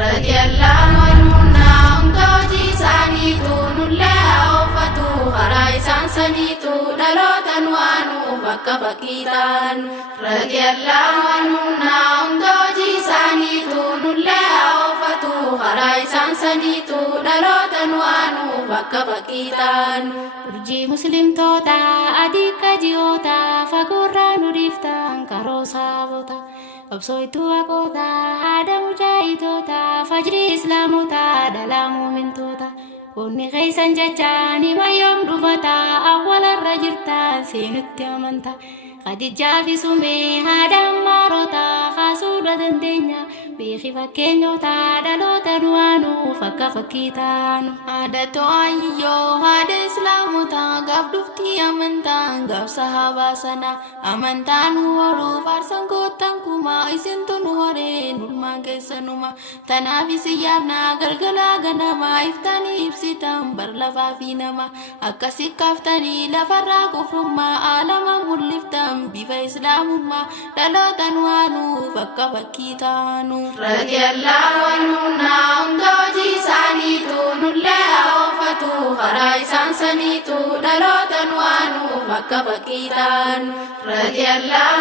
radiyallahu anhum naamtooti isaaniitu nullaa oofatu karaa isaan saniitu dhalootan waanu bakka bakkii taanu. Radiyallahu anhum naamtooti isaaniitu nullaa oofatu karaa isaan saniitu dhalootan waanu bakka bakkii taanu. Urjii muslimtoota adii kajiyoota fagoorraa nu dhiiftan karoo saabota. Absoitu akota ada mujahidota fajri islamota dalam mu'mintota kuni khaisan jajani mayom dubata awal rajirta sinutti amanta khadija fi sume ada marota khasuda dendenya bi khifakenyota dalota duanu fakka fakitanu ada to ayyo ada islamota gabdufti amanta gab sahaba sana amantan waru farsan kotan kuma isin tunu hore nulma gesanuma tanafisi yabna galgala ganama iftani ibsitam barlafa fi nama akasi kaftani lafarra kufruma alama muliftam bifa islamuma dalotan wanu fakka fakitanu. Radiyallahu anhum naamtooti isaaniitu nullaa oofatu karaa isaan saniitu dhalootan waanu bakka bakkii taanu. Radiyallahu